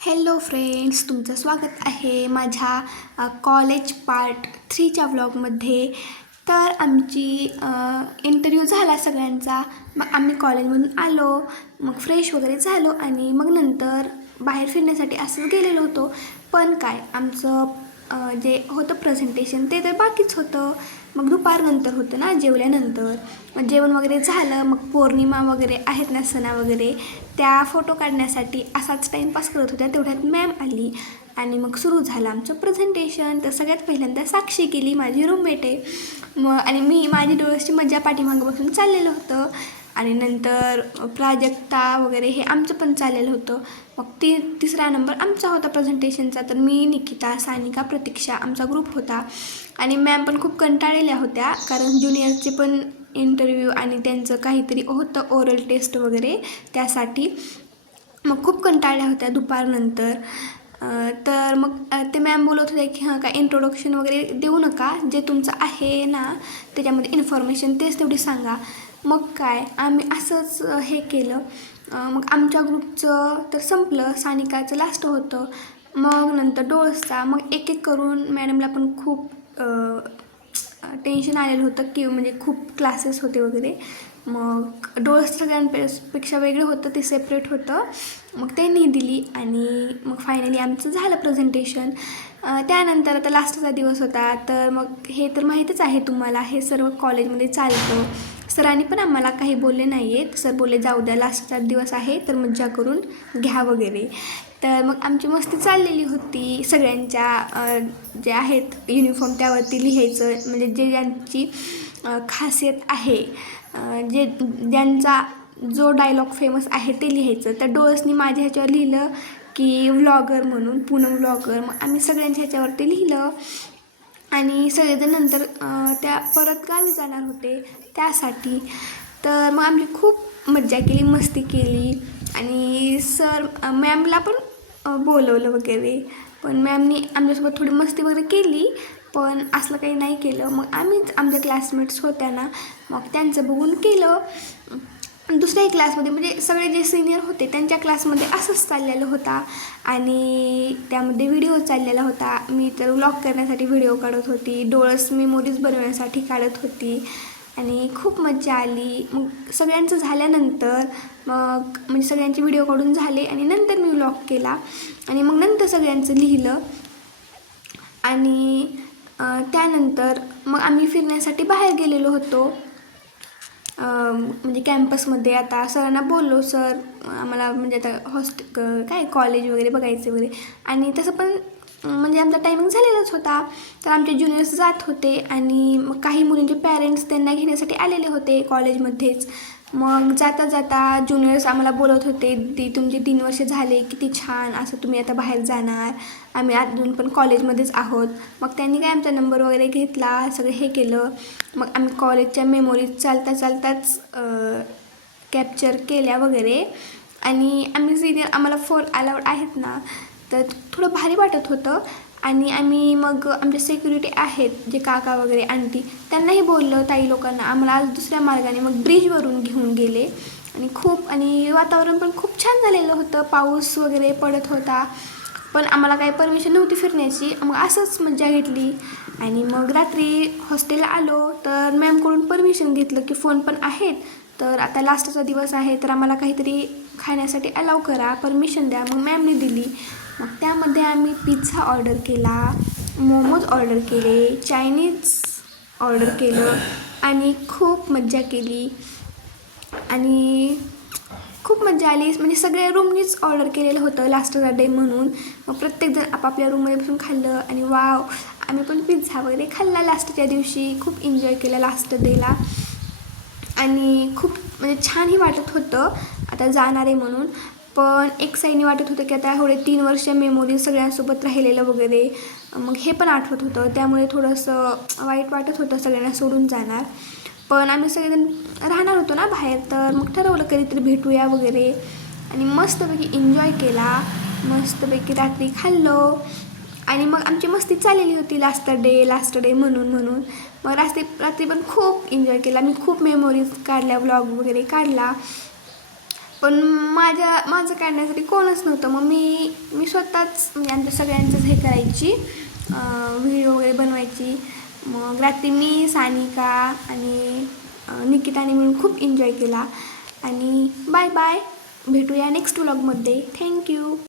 Hello friends, तुमचं स्वागत आहे माझ्या कॉलेज पार्ट 3च्या व्लॉगमध्ये. तर आमची इंटरव्ह्यू झाला सगळ्यांचा. मग आम्ही कॉलेजमधून आलो, मग फ्रेश वगैरे झालो आणि मग नंतर बाहेर फिरण्यासाठी असंच गेलेलो होतो. पण काय आमचं जे होतं प्रेझेंटेशन ते तर बाकीच होतं. मग दुपारनंतर होतं ना, जेवल्यानंतर मग जेवण वगैरे झालं. मग पौर्णिमा वगैरे आहेत ना, सणा वगैरे त्या फोटो काढण्यासाठी असाच टाईमपास करत होत्या. तेवढ्यात मॅम आली आणि मग सुरू झालं आमचं प्रेझेंटेशन. तर सगळ्यात पहिल्यांदा साक्षी केली, माझी रूममेट आहे. मग आणि मी माझी डोळ्याची मजा पाठीमागं बसून चाललेलं होतं. आणि नंतर प्राजक्ता वगैरे हे आमचं पण चाललेलं होतं. मग तिसरा नंबर आमचा होता प्रेझेंटेशनचा. तर मी, निकिता, सानिका, प्रतीक्षा आमचा ग्रुप होता. आणि मॅम पण खूप कंटाळलेल्या होत्या, कारण ज्युनियरचे पण इंटरव्ह्यू आणि त्यांचं काहीतरी होतं ओरल टेस्ट वगैरे त्यासाठी. मग खूप कंटाळल्या होत्या दुपारनंतर. तर मग ते मॅम बोलत होते की हां, काय इंट्रोडक्शन वगैरे देऊ नका, जे तुमचं आहे ना त्याच्यामध्ये इन्फॉर्मेशन तेच तेवढी सांगा. मग काय आम्ही असंच हे केलं. मग आमच्या ग्रुपचं तर संपलं, सानिकाचं लास्ट होतं. मग नंतर डोळसचा. मग एक एक करून मॅडमला पण खूप टेन्शन आलेलं होतं की म्हणजे खूप क्लासेस होते वगैरे. मग डोळस सगळ्यांपेक्षा वेगळं होतं, ते सेपरेट होतं. मग त्यांनी दिली आणि मग फायनली आमचं झालं प्रेझेंटेशन. त्यानंतर आता लास्टचा दिवस होता. तर मग हे तर माहीतच आहे तुम्हाला, हे सर्व कॉलेजमध्ये चालतं. सरांनी पण आम्हाला काही बोलले नाही आहेत. सर बोलले जाऊ द्या, लास्टचा दिवस आहे तर मज्जा करून घ्या वगैरे. तर मग आमची मस्ती चाललेली होती. सगळ्यांच्या जे आहेत युनिफॉर्म त्यावरती लिहायचं, म्हणजे जे ज्यांची खासियत आहे, ज्यांचा जो डायलॉग फेमस आहे ते लिहायचं. तर डोळसनी माझ्या ह्याच्यावर लिहिलं की व्लॉगर म्हणून, पूनम व्लॉगर. मग आम्ही सगळ्यांच्या ह्याच्यावरती लिहिलं. आणि सगळेजण नंतर त्या परत गावी जाणार होते त्यासाठी. तर मग आम्ही खूप मज्जा केली, मस्ती केली. आणि मॅमला पण बोलवलं वगैरे. पण मॅमनी आमच्यासोबत थोडी मस्ती वगैरे केली, पण असलं काही नाही केलं. मग आम्हीच आमच्या क्लासमेट्स होत्या ना, मग त्यांचं बघून केलं. दुसऱ्याही क्लासमध्ये म्हणजे सगळे जे सिनियर होते त्यांच्या क्लासमध्ये असंच चाललेलं होता. आणि त्यामध्ये व्हिडिओ चाललेला होता. मी तर व्लॉग करण्यासाठी व्हिडिओ काढत होती, डोळस मेमोरीज बनवण्यासाठी काढत होती. आणि खूप मज्जा आली. मग सगळ्यांचं झाल्यानंतर मग म्हणजे सगळ्यांचे व्हिडिओ काढून झाले आणि नंतर मी व्लॉग केला. आणि मग नंतर सगळ्यांचं लिहिलं. आणि त्यानंतर मग आम्ही फिरण्यासाठी बाहेर गेलेलो होतो, म्हणजे कॅम्पसमध्ये. आता सरांना बोललो, सर आम्हाला म्हणजे आता काय कॉलेज वगैरे बघायचे वगैरे. आणि तसं पण म्हणजे आमचा टायमिंग झालेलाच होता. तर आमचे ज्युनियर्स जात होते आणि मग काही मुलींचे पॅरेंट्स त्यांना घेण्यासाठी आलेले होते कॉलेजमध्येच. मग जाता जाता ज्युनियर्स आम्हाला बोलत होते, ती तुमचे 3 वर्ष झाले, किती छान, असं तुम्ही आता बाहेर जाणार, आम्ही अजून पण कॉलेजमध्येच आहोत. मग त्यांनी काय आमचा नंबर वगैरे घेतला, सगळं हे केलं. मग आम्ही कॉलेजच्या मेमोरीज चालताच कॅप्चर केल्या वगैरे. आणि आम्ही सिनियर, आम्हाला 4 अलाउड आहेत ना, तर थोडं भारी वाटत होतं. आणि आम्ही मग आमचे सिक्युरिटी आहेत, जे काका वगैरे आंटी, त्यांनाही बोललं, ताई लोकांना आम्हाला आज दुसऱ्या मार्गाने मग ब्रिजवरून घेऊन गेले. आणि वातावरण पण खूप छान झालेलं होतं, पाऊस वगैरे पडत होता. पण आम्हाला काही परमिशन नव्हती फिरण्याची, मग असंच मज्जा घेतली. आणि मग रात्री हॉस्टेलला आलो तर मॅमकडून परमिशन घेतलं की फोन पण आहेत, तर आता लास्टचा दिवस आहे तर आम्हाला काहीतरी खाण्यासाठी अलाव करा, परमिशन द्या. मग मॅमने दिली. मग त्यामध्ये आम्ही पिझ्झा ऑर्डर केला, मोमोज ऑर्डर केले, चायनीज ऑर्डर केलं आणि खूप मज्जा केली. आणि खूप मज्जा आली. म्हणजे सगळ्या रूमनीच ऑर्डर केलेलं होतं लास्टचा डे म्हणून. मग प्रत्येकजण आपापल्या रूममध्ये बसून खाल्लं आणि वाव, आम्ही पण पिझ्झा वगैरे खाल्ला लास्टच्या दिवशी. खूप एन्जॉय केलं लास्ट डेला. आणि खूप म्हणजे छानही वाटत होतं आता जाणार आहे म्हणून. पण एक साईडने वाटत होतं की आता एवढे 3 वर्ष मेमोरी सगळ्यांसोबत राहिलेलं वगैरे, मग हे पण आठवत होतं. त्यामुळे थोडंसं वाईट वाटत होतं सगळ्यांना सोडून जाणार. पण आम्ही सगळेजण राहणार होतो ना बाहेर, तर मग ठरवलं कधीतरी भेटूया वगैरे. आणि मस्तपैकी एन्जॉय केला, मस्तपैकी रात्री खाल्लो. आणि मग आमची मस्ती चाललेली होती लास्ट डे म्हणून. मग रात्री पण खूप एन्जॉय केला. मी खूप मेमोरीज काढल्या, व्लॉग वगैरे काढला. पण माझं काढण्यासाठी कोणच नव्हतं. मग मी स्वतःच म्हणजे आमच्या सगळ्यांचंच हे करायची, व्हिडिओ वगैरे बनवायची. मग रात्री मी, सानिका आणि निकिताने मिळून खूप एन्जॉय केला. आणि बाय बाय, भेटूया नेक्स्ट व्लॉगमध्ये. थँक्यू.